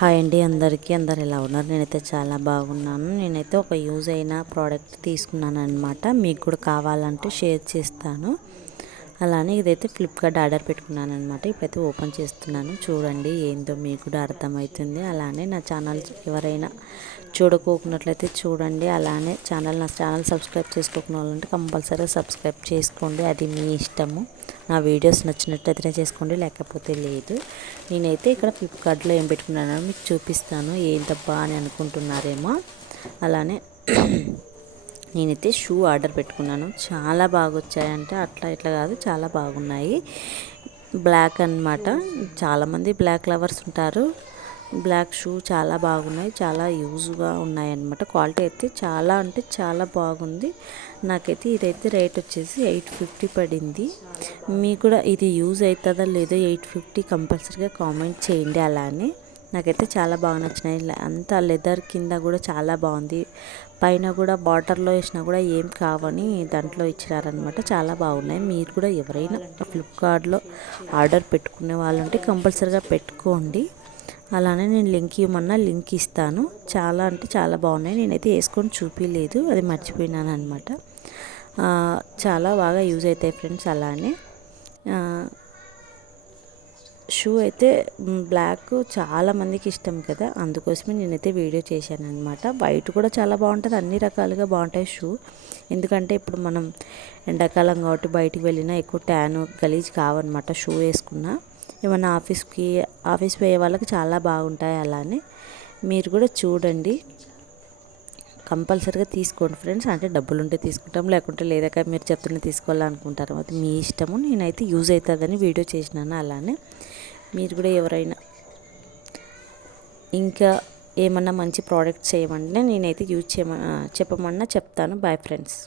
Hi అండి అందరికీ. అందరు ఎలా ఉన్నారు? నేనైతే చాలా బాగున్నాను. నేనైతే ఒక యూజ్ అయిన ప్రోడక్ట్ తీసుకున్నాను అనమాట. మీకు కూడా కావాలంటే షేర్ చేస్తాను. అలానే ఇదైతే ఫ్లిప్కార్ట్ ఆర్డర్ పెట్టుకున్నాను అనమాట. ఇప్పుడైతే ఓపెన్ చేస్తున్నాను. చూడండి, ఏందో మీకు కూడా అర్థమవుతుంది. అలానే నా ఛానల్ ఎవరైనా చూడకోకున్నట్లయితే చూడండి. అలానే నా ఛానల్ సబ్స్క్రైబ్ చేసుకోకుండా వాళ్ళంటే కంపల్సరీగా సబ్స్క్రైబ్ చేసుకోండి. అది మీ ఇష్టము. నా వీడియోస్ నచ్చినట్లయితే చేసుకోండి, లేకపోతే లేదు. నేనైతే ఇక్కడ ఫ్లిప్కార్ట్లో ఏం పెట్టుకున్నానో మీకు చూపిస్తాను. ఏంటబ్బా అని అనుకుంటున్నారేమో. అలానే నేనైతే షూ ఆర్డర్ పెట్టుకున్నాను. చాలా బాగా వచ్చాయంటే అట్లా ఇట్లా కాదు, చాలా బాగున్నాయి. బ్లాక్ అన్నమాట. చాలామంది బ్లాక్ లవర్స్ ఉంటారు. బ్లాక్ షూ చాలా బాగున్నాయి, చాలా యూజ్గా ఉన్నాయి అన్నమాట. క్వాలిటీ అయితే చాలా అంటే చాలా బాగుంది. నాకైతే ఇదైతే రేట్ వచ్చేసి 850 పడింది. మీకు కూడా ఇది యూజ్ అవుతుందా లేదో 850 కంపల్సరీగా కామెంట్ చేయండి. అలానే నాకైతే చాలా బాగా నచ్చినాయి. అంతా లెదర్ కింద కూడా చాలా బాగుంది. పైన కూడా బార్డర్లో వేసినా కూడా ఏం కావని దాంట్లో ఇచ్చినారనమాట. చాలా బాగున్నాయి. మీరు కూడా ఎవరైనా ఫ్లిప్కార్ట్లో ఆర్డర్ పెట్టుకునే వాళ్ళు ఉంటే కంపల్సరీగా పెట్టుకోండి. అలానే నేను లింక్ ఇవ్వమన్నా లింక్ ఇస్తాను. చాలా అంటే చాలా బాగున్నాయి. నేనైతే వేసుకొని చూపించలేదు, అది మర్చిపోయినాను అనమాట. చాలా బాగా యూజ్ అవుతాయి ఫ్రెండ్స్. అలానే షూ అయితే బ్లాక్ చాలా మందికి ఇష్టం కదా, అందుకోసమే నేనైతే వీడియో చేశాను అనమాట. వైట్ కూడా చాలా బాగుంటుంది, అన్ని రకాలుగా బాగుంటాయి షూ. ఎందుకంటే ఇప్పుడు మనం ఎండాకాలం కాబట్టి బయటికి వెళ్ళినా ఎక్కువ ట్యాన్ గలీజ్ కావన్నమాట షూ వేసుకున్నా. ఏమన్నా ఆఫీస్ పోయే వాళ్ళకి చాలా బాగుంటాయి. అలానే మీరు కూడా చూడండి, కంపల్సరీగా తీసుకోండి ఫ్రెండ్స్. అంటే డబ్బులు ఉంటే తీసుకుంటాం, లేకుంటే లేదాక మీరు చెప్తున్న తీసుకోవాలనుకుంటారు, అది మీ ఇష్టము. నేనైతే యూజ్ అవుతుందని వీడియో చేసినాను. అలానే మీరు కూడా ఎవరైనా ఇంకా ఏమన్నా మంచి ప్రోడక్ట్స్ చేయమంటే నేనైతే యూజ్ చెప్పమన్నా చెప్తాను. Bye friends.